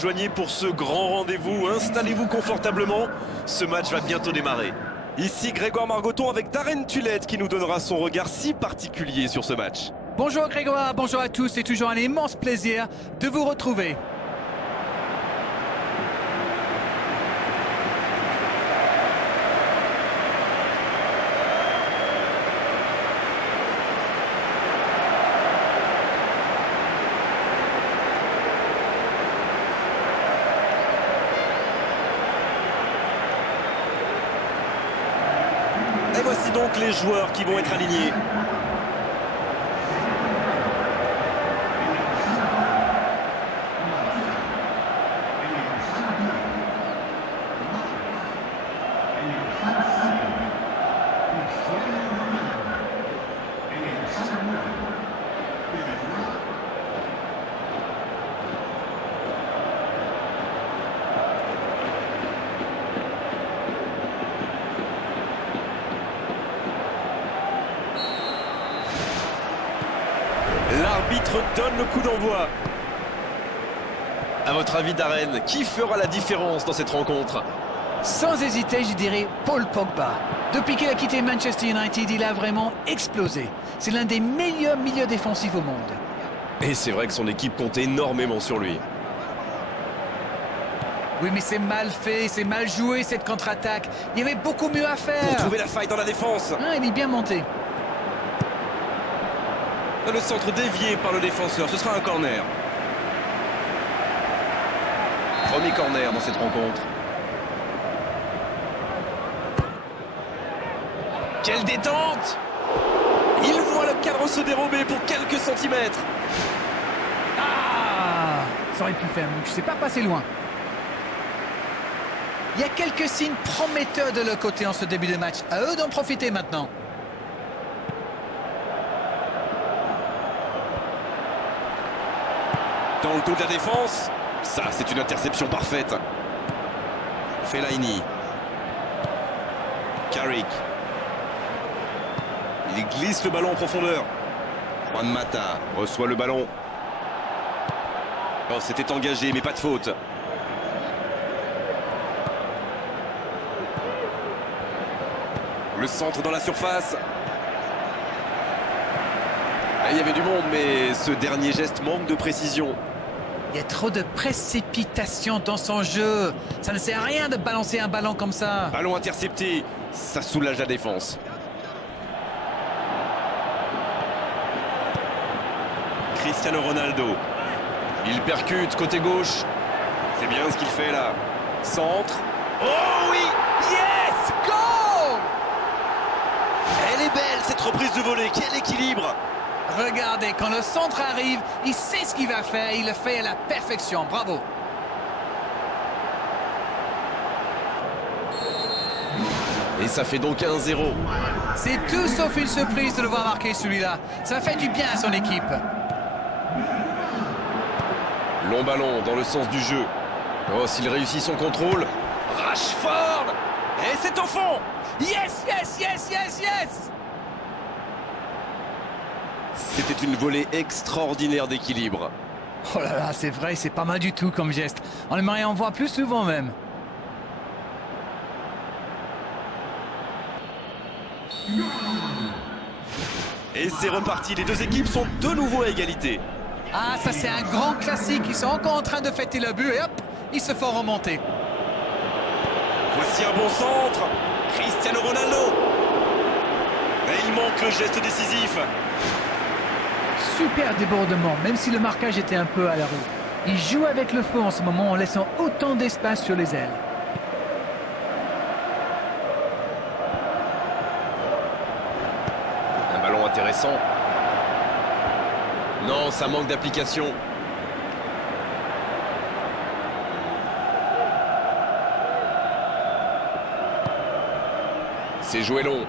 rejoignez pour ce grand rendez-vous. Installez-vous confortablement, ce match va bientôt démarrer. Ici Grégoire Margoton avec Darren Tulette qui nous donnera son regard si particulier sur ce match. Bonjour Grégoire, bonjour à tous, c'est toujours un immense plaisir de vous retrouver. Et voici donc les joueurs qui vont être alignés. L'arbitre donne le coup d'envoi. À votre avis, Darren, qui fera la différence dans cette rencontre? Sans hésiter, je dirais Paul Pogba. Depuis qu'il a quitté Manchester United, il a vraiment explosé. C'est l'un des meilleurs milieux défensifs au monde. Et c'est vrai que son équipe compte énormément sur lui. Oui, mais c'est mal fait, c'est mal joué cette contre-attaque. Il y avait beaucoup mieux à faire. Pour trouver la faille dans la défense. Ah, il est bien monté. Le centre dévié par le défenseur, ce sera un corner. Premier corner dans cette rencontre. Quelle détente! Il voit le cadre se dérober pour quelques centimètres. Ah, ça aurait pu faire mieux, je sais pas passer loin. Il y a quelques signes prometteurs de leur côté en ce début de match. À eux d'en profiter maintenant. Dans le dos de la défense, ça c'est une interception parfaite. Fellaini. Carrick. Il glisse le ballon en profondeur. Juan Mata reçoit le ballon. Oh, c'était engagé, mais pas de faute. Le centre dans la surface. Il y avait du monde, mais ce dernier geste manque de précision. Il y a trop de précipitation dans son jeu. Ça ne sert à rien de balancer un ballon comme ça. Ballon intercepté, ça soulage la défense. Cristiano Ronaldo. Il percute côté gauche. C'est bien ce qu'il fait là. Centre. Oh oui! Yes! Goal! Elle est belle cette reprise de volée. Quel équilibre! Regardez, quand le centre arrive, il sait ce qu'il va faire. Il le fait à la perfection. Bravo! Et ça fait donc 1-0. C'est tout sauf une surprise de le voir marquer celui-là. Ça fait du bien à son équipe. Long ballon dans le sens du jeu. Oh, s'il réussit son contrôle. Rashford! Et c'est au fond! Yes, yes, yes, yes, yes! C'était une volée extraordinaire d'équilibre. Oh là là, c'est vrai, c'est pas mal du tout comme geste. On aimerait en voir plus souvent même. Et c'est reparti, les deux équipes sont de nouveau à égalité. Ah, ça c'est un grand classique. Ils sont encore en train de fêter le but et hop, ils se font remonter. Voici un bon centre. Cristiano Ronaldo. Et il manque le geste décisif. Super débordement, même si le marquage était un peu à la roue. Il joue avec le feu en ce moment en laissant autant d'espace sur les ailes. Un ballon intéressant. Non, ça manque d'application. C'est joué long.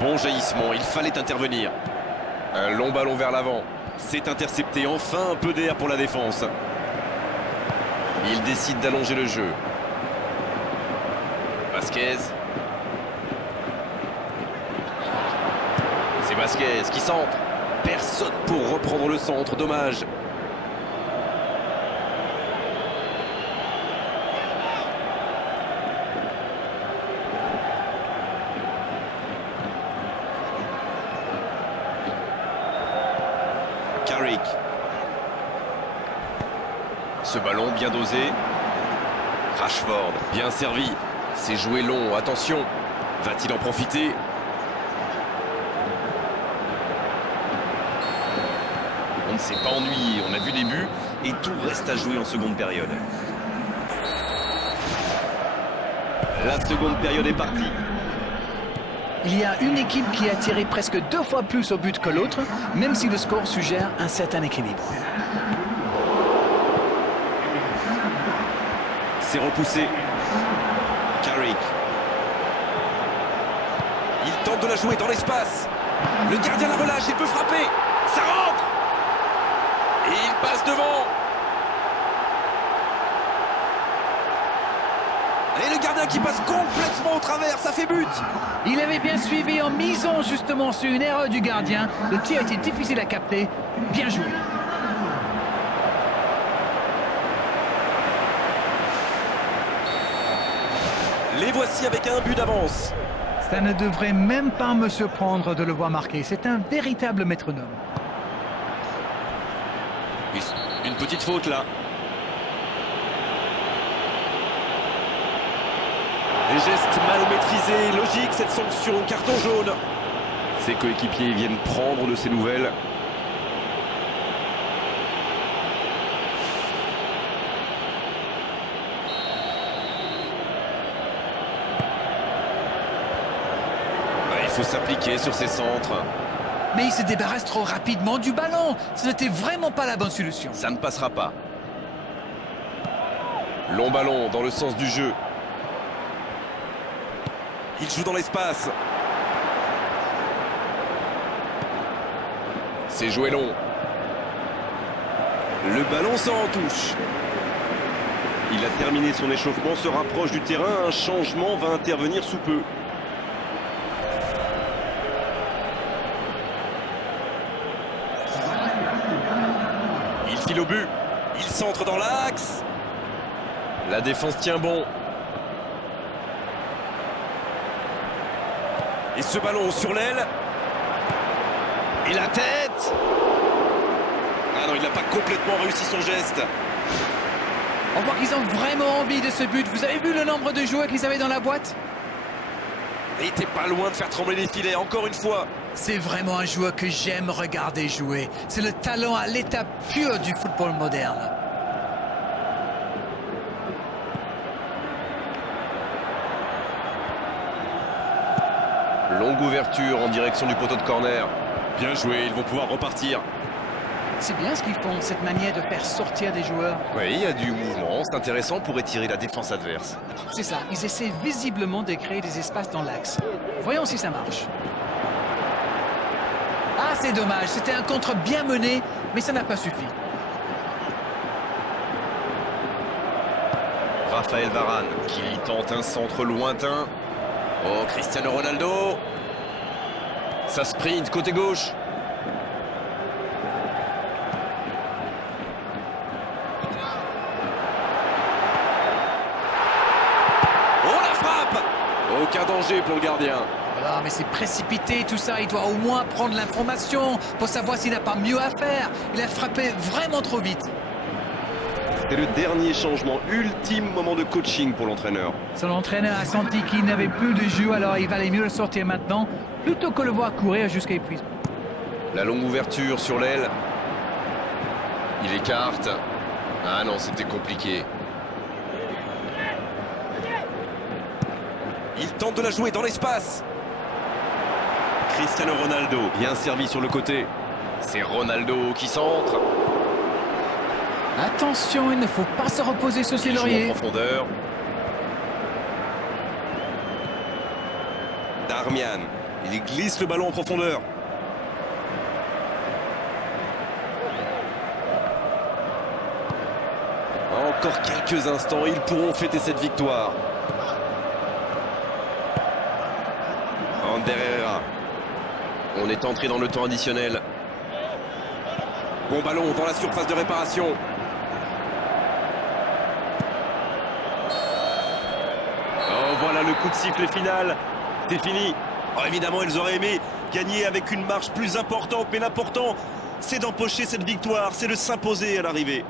Bon jaillissement, il fallait intervenir. Un long ballon vers l'avant. C'est intercepté, enfin un peu d'air pour la défense. Il décide d'allonger le jeu. Vasquez. C'est Vasquez qui centre. Personne pour reprendre le centre, dommage. Carrick. Ce ballon bien dosé. Rashford, bien servi. C'est joué long, attention. Va-t-il en profiter? On ne s'est pas ennuyé, on a vu des buts et tout reste à jouer en seconde période. La seconde période est partie. Il y a une équipe qui a tiré presque 2 fois plus au but que l'autre, même si le score suggère un certain équilibre. C'est repoussé. Carrick. Il tente de la jouer dans l'espace. Le gardien la relâche, il peut frapper. Ça rentre. Et il passe devant. Et le gardien qui passe complètement au travers, ça fait but. Il avait bien suivi en misant justement sur une erreur du gardien. Le tir était difficile à capter. Bien joué. Les voici avec un but d'avance. Ça ne devrait même pas me surprendre de le voir marquer. C'est un véritable métronome. Une petite faute là. Les gestes mal maîtrisés, logique cette sanction, carton jaune. Ses coéquipiers viennent prendre de ses nouvelles. Il faut s'appliquer sur ses centres. Mais il se débarrasse trop rapidement du ballon. Ce n'était vraiment pas la bonne solution. Ça ne passera pas. Long ballon dans le sens du jeu. Il joue dans l'espace. C'est joué long. Le ballon sort en touche. Il a terminé son échauffement, se rapproche du terrain. Un changement va intervenir sous peu. Il file au but. Il centre dans l'axe. La défense tient bon. Et ce ballon sur l'aile. Et la tête. Ah non, il n'a pas complètement réussi son geste. On voit qu'ils ont vraiment envie de ce but. Vous avez vu le nombre de joueurs qu'ils avaient dans la boîte? Et il était pas loin de faire trembler les filets, encore une fois. C'est vraiment un joueur que j'aime regarder jouer. C'est le talent à l'état pur du football moderne. Longue ouverture en direction du poteau de corner. Bien joué, ils vont pouvoir repartir. C'est bien ce qu'ils font, cette manière de faire sortir des joueurs. Oui, il y a du mouvement, c'est intéressant pour étirer la défense adverse. C'est ça, ils essaient visiblement de créer des espaces dans l'axe. Voyons si ça marche. Ah, c'est dommage, c'était un contre bien mené, mais ça n'a pas suffi. Raphaël Varane qui tente un centre lointain. Oh, Cristiano Ronaldo. Ça sprint côté gauche. Oh, la frappe. Aucun danger pour le gardien. Ah, mais c'est précipité tout ça, il doit au moins prendre l'information pour savoir s'il n'a pas mieux à faire. Il a frappé vraiment trop vite. C'est le dernier changement, ultime moment de coaching pour l'entraîneur. Son entraîneur a senti qu'il n'avait plus de jeu, alors il valait mieux le sortir maintenant, plutôt que le voir courir jusqu'à épuisement. La longue ouverture sur l'aile. Il écarte. Ah non, c'était compliqué. Il tente de la jouer dans l'espace. Cristiano Ronaldo, bien servi sur le côté. C'est Ronaldo qui centre. Attention, il ne faut pas se reposer sur ses Il joue en lauriers. profondeur. Darmian, il glisse le ballon en profondeur. Encore quelques instants, ils pourront fêter cette victoire. Ander Herrera. On est entré dans le temps additionnel. Bon ballon dans la surface de réparation. Oh, voilà le coup de sifflet final. C'est fini. Oh, évidemment, ils auraient aimé gagner avec une marge plus importante, mais l'important, c'est d'empocher cette victoire, c'est de s'imposer à l'arrivée.